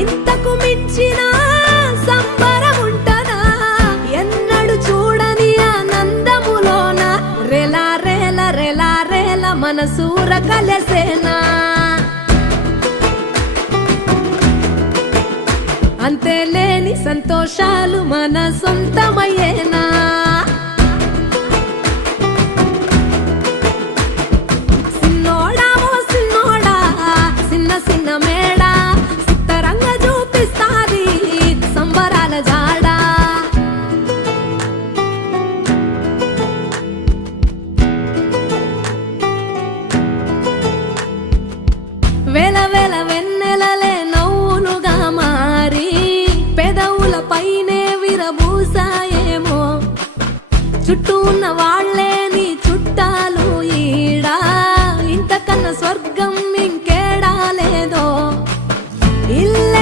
ఇంతకు మించిన సంబరం ఉంటనా ఎన్నడు చూడని ఆనందములోన రెలా రేల రెలా రేల మనసూర కలసేనా అంతేలేని సంతోషాలు మన సొంతమయ్యేనా సిన్నోడా ఓ సిన్నోడా సిన్న సిన్న మేడా సిత్తరంగ చూపిస్తాది సంబరాల జాడా వేల వేల వెన్నెలలే నవ్వులుగా మారి పెదవుల పైనే విరబూసాయేమో చుట్టూ ఉన్న వాళ్లే నీ చుట్టాలు ఈడా ఇంతకన్నా స్వర్గం